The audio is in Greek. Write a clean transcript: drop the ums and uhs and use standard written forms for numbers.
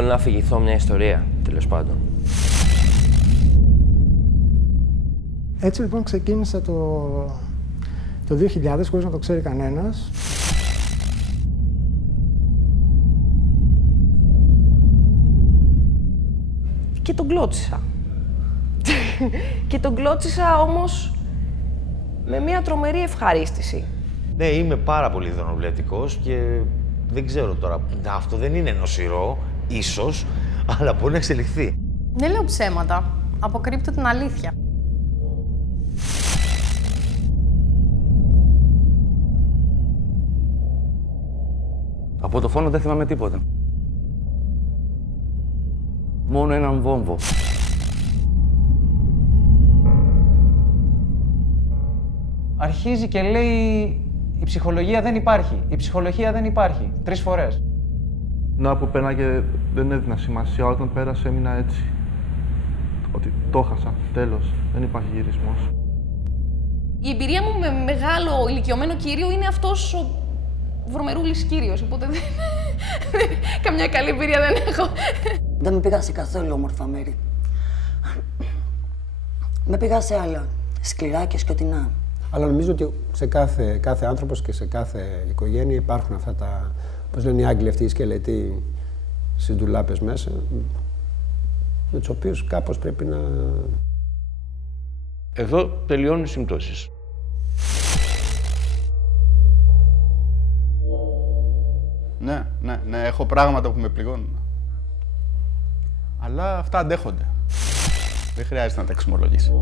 Θέλω να αφηγηθώ μια ιστορία, τέλος πάντων. Έτσι λοιπόν ξεκίνησα το 2000 χωρίς να το ξέρει κανένας. Και τον κλώτσισα. Και τον κλώτσισα όμως με μια τρομερή ευχαρίστηση. Ναι, είμαι πάρα πολύ δονοβλεπτικός και δεν ξέρω τώρα, αυτό δεν είναι νοσηρό, ίσως, αλλά μπορεί να εξελιχθεί. Δεν λέω ψέματα. Αποκρύπτω την αλήθεια. Από το φόνο δεν θυμάμαι τίποτα. Μόνο έναν βόμβο. Αρχίζει και λέει η ψυχολογία δεν υπάρχει, η ψυχολογία δεν υπάρχει, 3 φορές. Να που πέρναγε δεν έδινα σημασία, όταν πέρασε έμεινα έτσι. Ότι το χάσα, τέλος, δεν υπάρχει γυρισμός. Η εμπειρία μου με μεγάλο ηλικιωμένο κύριο είναι αυτός ο βρωμερούλης κύριος, οπότε καμιά καλή εμπειρία δεν έχω. Δεν με πήγα σε καθόλου όμορφα μέρη. Με πήγα σε άλλα, σκληρά και σκοτεινά. Αλλά νομίζω ότι σε κάθε άνθρωπος και σε κάθε οικογένεια υπάρχουν αυτά τα, πώς λένε οι Άγγλοι αυτοί οι σκελετοί στις ντουλάπες μέσα, με τους οποίους κάπως πρέπει να... Εδώ τελειώνουν οι συμπτώσεις. Ναι, έχω πράγματα που με πληγώνουν. Αλλά αυτά αντέχονται. Δεν χρειάζεται να τα εξομολογήσει.